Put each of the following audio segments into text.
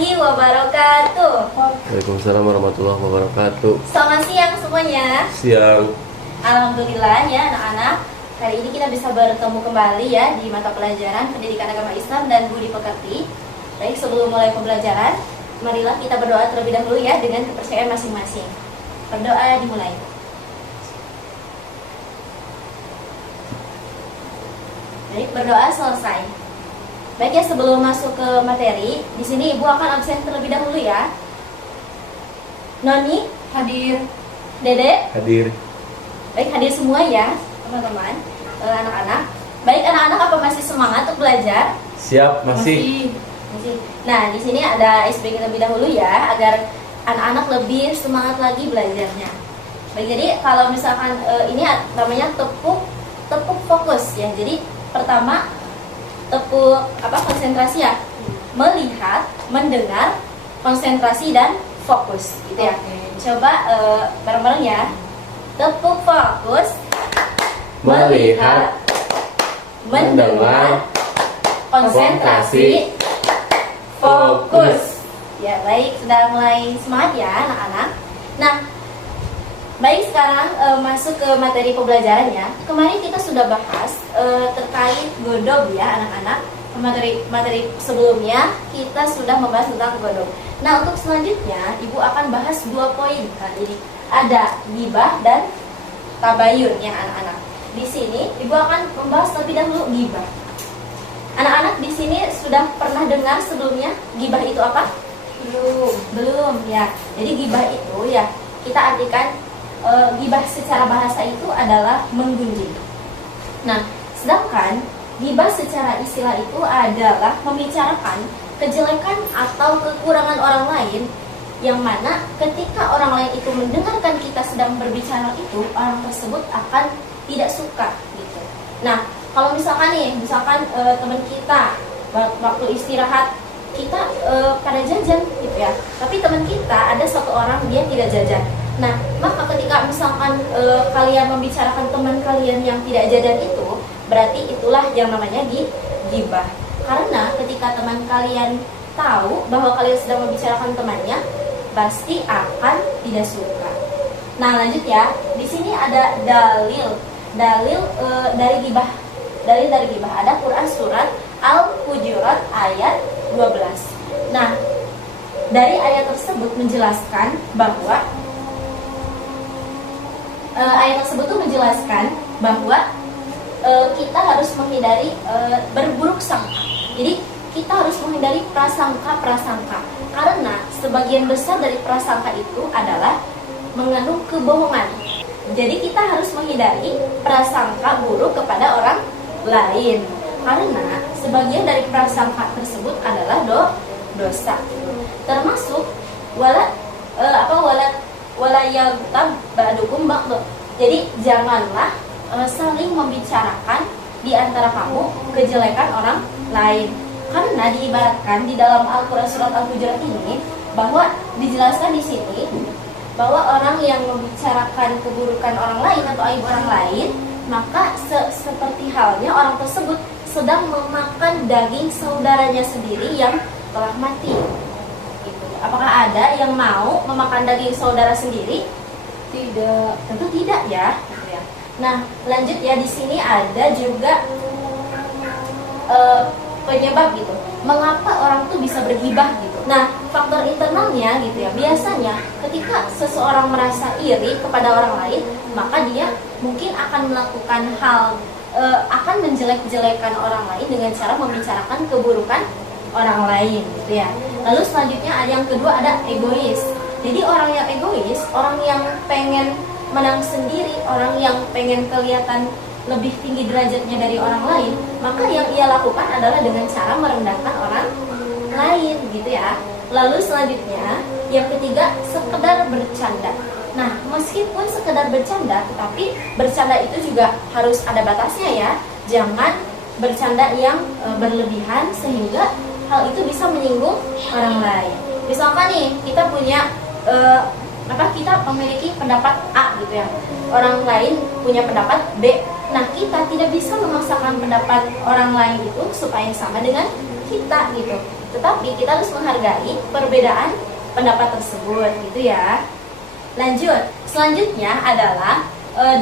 warahmatullahi wabarakatuh. Waalaikumsalam warahmatullahi wabarakatuh. Selamat siang semuanya. Siang. Alhamdulillah ya anak-anak. Hari ini kita bisa bertemu kembali ya di mata pelajaran Pendidikan Agama Islam dan Budi Pekerti. Baik, sebelum mulai pembelajaran, marilah kita berdoa terlebih dahulu ya dengan kepercayaan masing-masing. Berdoa dimulai. Baik, berdoa selesai. Baik ya, sebelum masuk ke materi, di sini Ibu akan absen terlebih dahulu ya. Noni hadir, Dede Hadir. baik, hadir semua ya teman-teman, anak-anak. Baik anak-anak, apa masih semangat untuk belajar? Siap, masih. Masih. Nah, di sini ada SPG terlebih dahulu ya, agar anak-anak lebih semangat lagi belajarnya. Baik, jadi kalau misalkan ini namanya tepuk fokus ya. Jadi pertama tepuk konsentrasi ya, melihat, mendengar, konsentrasi dan fokus gitu ya. Coba bareng-bareng ya. Tepuk fokus, melihat, mendengar, konsentrasi, fokus. Ya, baik, sudah mulai semangat ya anak-anak. Nah, baik, sekarang masuk ke materi pembelajarannya. Kemarin kita sudah bahas terkait godog ya anak-anak. Materi sebelumnya kita sudah membahas tentang godog. Nah, untuk selanjutnya Ibu akan bahas 2 poin kali ini. Ada gibah dan tabayun ya anak-anak. Di sini Ibu akan membahas lebih dahulu gibah. Anak-anak di sini sudah pernah dengar sebelumnya gibah itu apa? Belum ya. Jadi gibah itu ya kita artikan gibah secara bahasa itu adalah menggunjing. Nah, sedangkan gibah secara istilah itu adalah membicarakan kejelekan atau kekurangan orang lain, yang mana ketika orang lain itu mendengarkan kita sedang berbicara itu, orang tersebut akan tidak suka gitu. Nah, kalau misalkan teman kita waktu istirahat kita pada jajan gitu ya, tapi teman kita ada satu orang dia tidak jajan. Nah, maka ketika misalkan kalian membicarakan teman kalian yang tidak jajan itu, berarti itulah yang namanya gibah. Karena ketika teman kalian tahu bahwa kalian sedang membicarakan temannya, pasti akan tidak suka. Nah, lanjut ya. Di sini ada dalil dari gibah. Dalil dari gibah ada Quran surat Al-Hujurat ayat 12. Nah, dari ayat tersebut menjelaskan bahwa kita harus menghindari berburuk sangka. Jadi kita harus menghindari prasangka, karena sebagian besar dari prasangka itu adalah mengandung kebohongan. Jadi kita harus menghindari prasangka buruk kepada orang lain, karena sebagian dari prasangka tersebut adalah dosa. Termasuk walayagtab ba'dukum ba'd. Jadi janganlah saling membicarakan di antara kamu kejelekan orang lain. Karena diibaratkan di dalam Al-Quran surat Al-Hujurat ini, bahwa dijelaskan di sini bahwa orang yang membicarakan keburukan orang lain atau aib orang lain, maka seperti halnya orang tersebut sedang memakan daging saudaranya sendiri yang telah mati. Gitu. Apakah ada yang mau memakan daging saudara sendiri? Tidak, tentu tidak ya. Nah, lanjut ya, di sini ada juga penyebab gitu. Mengapa orang tuh bisa bergibah gitu? Nah, faktor internalnya gitu ya. Biasanya ketika seseorang merasa iri kepada orang lain, maka dia mungkin akan melakukan akan menjelek-jelekan orang lain dengan cara membicarakan keburukan orang lain gitu ya. Lalu selanjutnya ada yang kedua, ada egois. Jadi orang yang egois, orang yang pengen menang sendiri, orang yang pengen kelihatan lebih tinggi derajatnya dari orang lain, maka yang ia lakukan adalah dengan cara merendahkan orang lain gitu ya. Lalu selanjutnya yang ketiga, sekedar bercanda. Nah, meskipun sekedar bercanda, tetapi bercanda itu juga harus ada batasnya ya. Jangan bercanda yang berlebihan sehingga hal itu bisa menyinggung orang lain. Misalkan nih kita punya kita memiliki pendapat A gitu ya, orang lain punya pendapat B. Nah, kita tidak bisa memaksakan pendapat orang lain itu supaya sama dengan kita gitu. Tetapi kita harus menghargai perbedaan pendapat tersebut gitu ya. Lanjut, selanjutnya adalah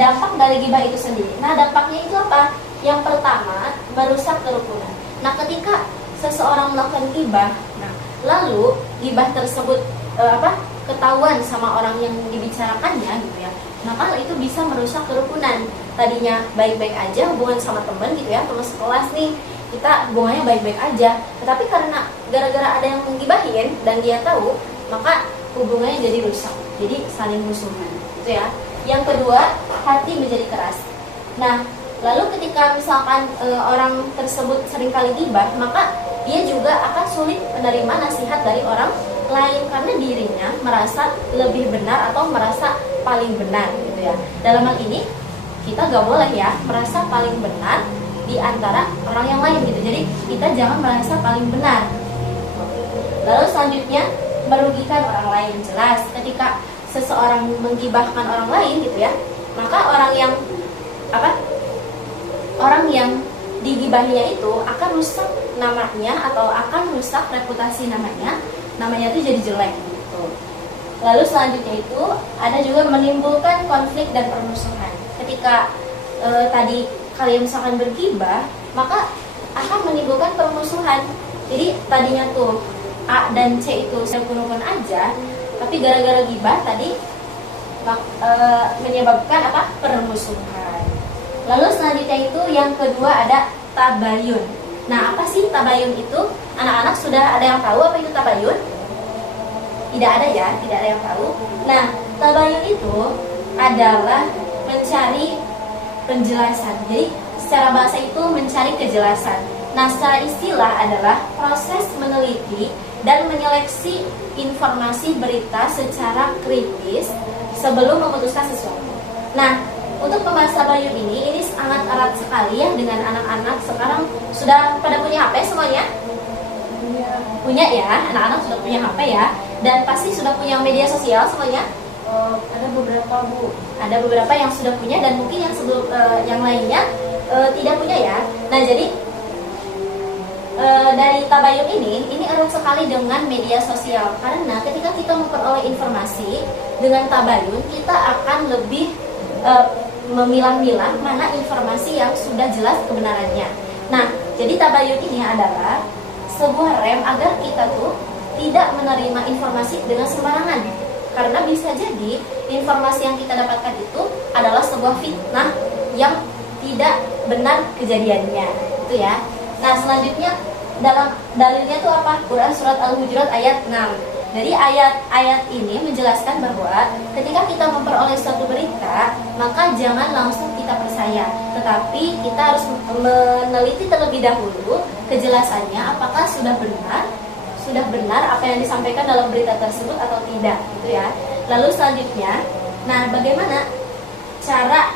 dampak dari gibah itu sendiri. Nah, dampaknya itu apa? Yang pertama, merusak kerukunan. Nah, ketika seseorang melakukan gibah, nah, lalu gibah tersebut ketahuan sama orang yang dibicarakannya gitu ya, maka itu bisa merusak kerukunan. Tadinya baik-baik aja hubungan sama teman gitu ya, teman sekelas nih, kita hubungannya baik-baik aja, tetapi karena gara-gara ada yang menggibahin dan dia tahu, maka hubungannya jadi rusak, jadi saling musuhan gitu ya. Yang kedua, hati menjadi keras. Nah, lalu ketika misalkan orang tersebut seringkali gibah, maka dia juga akan sulit menerima nasihat dari orang lain karena dirinya merasa lebih benar atau merasa paling benar gitu ya. Dalam hal ini kita gak boleh ya merasa paling benar di antara orang yang lain gitu. Jadi kita jangan merasa paling benar. Lalu selanjutnya, merugikan orang lain. Jelas ketika seseorang menggibahkan orang lain gitu ya, maka orang yang digibahinya itu akan rusak namanya atau akan rusak reputasi namanya itu jadi jelek gitu. Lalu selanjutnya itu ada juga menimbulkan konflik dan permusuhan. Ketika tadi kalian misalkan bergibah, maka akan menimbulkan permusuhan. Jadi tadinya tuh A dan C itu rukun-rukun aja, tapi gara-gara gibah tadi menyebabkan permusuhan. Lalu selanjutnya itu yang kedua ada tabayun. Nah, apa sih tabayun itu? Anak-anak sudah ada yang tahu apa itu tabayun? Tidak ada ya, tidak ada yang tahu. Nah, tabayun itu adalah mencari penjelasan. Jadi, secara bahasa itu mencari kejelasan. Nah, secara istilah adalah proses meneliti dan menyeleksi informasi berita secara kritis sebelum memutuskan sesuatu. Nah, untuk membahas tabayun ini sangat erat sekali ya dengan anak-anak sekarang. Sudah pada punya HP semuanya? Punya ya, anak-anak sudah punya HP ya. Dan pasti sudah punya media sosial semuanya? Ada beberapa Bu. Ada beberapa yang sudah punya dan mungkin yang lainnya tidak punya ya. Nah, jadi dari tabayun ini erat sekali dengan media sosial, karena ketika kita memperoleh informasi dengan tabayun, kita akan lebih memilah-milah mana informasi yang sudah jelas kebenarannya. Nah, jadi tabayun ini adalah sebuah rem agar kita tuh tidak menerima informasi dengan sembarangan. Karena bisa jadi informasi yang kita dapatkan itu adalah sebuah fitnah yang tidak benar kejadiannya, itu ya. Nah, selanjutnya dalam dalilnya itu apa? Quran surat Al-Hujurat ayat 6. Jadi ayat ini menjelaskan bahwa ketika kita memperoleh suatu berita, maka jangan langsung kita percaya, tetapi kita harus meneliti terlebih dahulu kejelasannya apakah sudah benar apa yang disampaikan dalam berita tersebut atau tidak, gitu ya. Lalu selanjutnya, nah bagaimana cara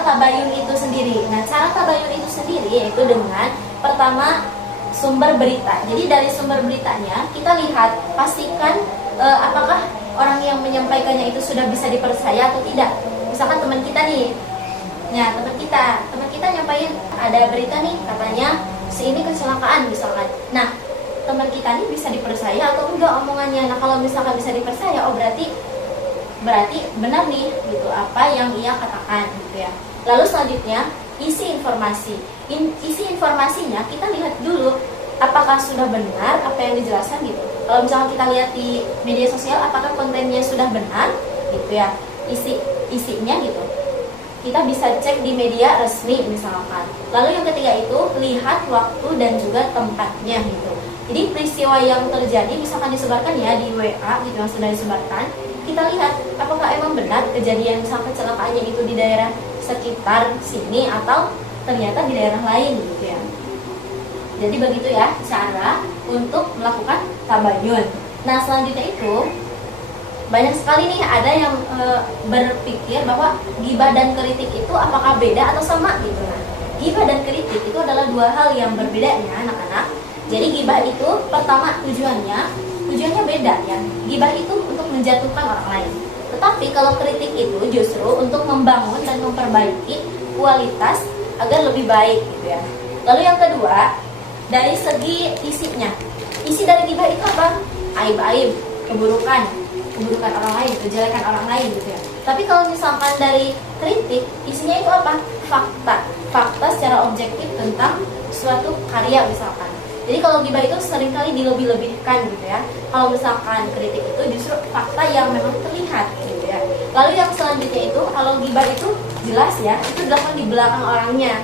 tabayun itu sendiri? Nah, cara tabayun itu sendiri yaitu dengan pertama sumber berita. Jadi dari sumber beritanya kita lihat, pastikan apakah orang yang menyampaikannya itu sudah bisa dipercaya atau tidak. Misalkan teman kita nih, ya teman kita nyampain ada berita nih katanya si ini kecelakaan misalkan. Nah, teman kita nih bisa dipercaya atau enggak omongannya. Nah, kalau misalkan bisa dipercaya, oh berarti benar nih gitu apa yang ia katakan gitu ya. Lalu selanjutnya isi informasi. Isi informasinya kita lihat dulu apakah sudah benar apa yang dijelaskan gitu. Kalau misalkan kita lihat di media sosial apakah kontennya sudah benar gitu ya, isinya gitu. Kita bisa cek di media resmi misalkan. Lalu yang ketiga itu lihat waktu dan juga tempatnya gitu. Jadi peristiwa yang terjadi misalkan disebarkan ya di WA gitu yang sudah disebarkan, kita lihat apakah emang benar kejadian misalkan kecelakaannya itu di daerah sekitar sini atau ternyata di daerah lain gitu ya. Jadi begitu ya cara untuk melakukan tabayun. Nah, selanjutnya itu banyak sekali nih ada yang berpikir bahwa gibah dan kritik itu apakah beda atau sama gitu. Nah, gibah dan kritik itu adalah dua hal yang berbeda ya anak-anak. Jadi gibah itu pertama tujuannya beda ya. Gibah itu untuk menjatuhkan orang lain. Tetapi kalau kritik itu justru untuk membangun dan memperbaiki kualitas agar lebih baik gitu ya. Lalu yang kedua, dari segi isinya. Isi dari gibah itu apa? Aib-aib, keburukan orang lain, kejelekan orang lain gitu ya. Tapi kalau misalkan dari kritik, isinya itu apa? Fakta secara objektif tentang suatu karya misalkan. Jadi kalau gibah itu seringkali dilebih-lebihkan gitu ya. Kalau misalkan kritik itu justru fakta yang memang terlihat gitu ya. Lalu yang selanjutnya itu, kalau gibah itu jelas ya, itu dilakukan di belakang orangnya.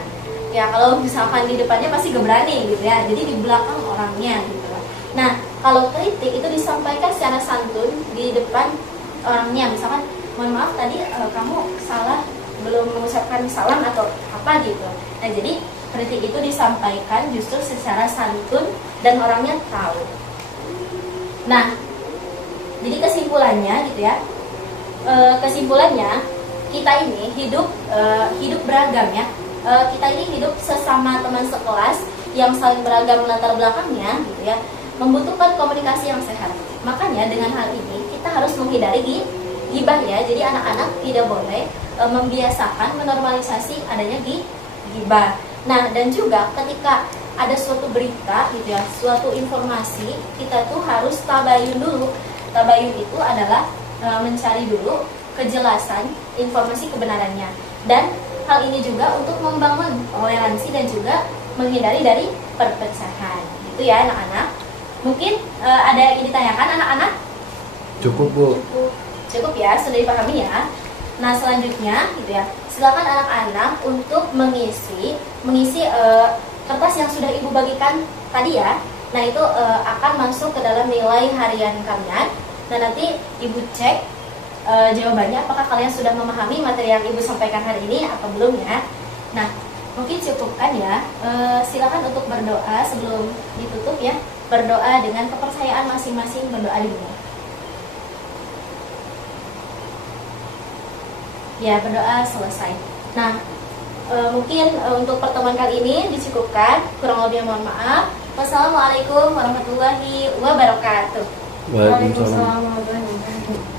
Ya kalau misalkan di depannya pasti gak berani gitu ya. Jadi di belakang orangnya gitu. Nah, kalau kritik itu disampaikan secara santun di depan orangnya. Misalkan, mohon maaf tadi kamu salah, belum mengucapkan salam atau apa gitu. Nah, jadi kritik itu disampaikan justru secara santun dan orangnya tahu. Nah, jadi kesimpulannya gitu ya. Kesimpulannya kita ini hidup beragam ya. Kita ini hidup sesama teman sekelas yang saling beragam latar belakangnya gitu ya, membutuhkan komunikasi yang sehat. Makanya dengan hal ini kita harus menghindari gibah ya. Jadi anak-anak tidak boleh membiasakan menormalisasi adanya gibah. Nah, dan juga ketika ada suatu berita gitu ya, suatu informasi, kita tuh harus tabayun dulu. Tabayun itu adalah mencari dulu kejelasan informasi kebenarannya. Dan hal ini juga untuk membangun toleransi dan juga menghindari dari perpecahan. Gitu ya anak-anak. Mungkin ada yang ingin ditanyakan anak-anak? Cukup, Bu. Cukup ya, sudah dipahami ya. Nah, selanjutnya gitu ya, silakan anak-anak untuk mengisi kertas yang sudah Ibu bagikan tadi ya. Nah, itu akan masuk ke dalam nilai harian kalian. Nah, nanti Ibu cek jawabannya apakah kalian sudah memahami materi yang Ibu sampaikan hari ini atau belum ya. Nah, mungkin cukupkan ya. Silakan untuk berdoa sebelum ditutup ya. Berdoa dengan kepercayaan masing-masing, berdoa di rumah. Ya, berdoa selesai. Nah, mungkin untuk pertemuan kali ini dicukupkan. Kurang lebihnya mohon maaf. Wassalamualaikum warahmatullahi wabarakatuh. Waalaikumsalam. Waalaikumsalam warahmatullahi wabarakatuh.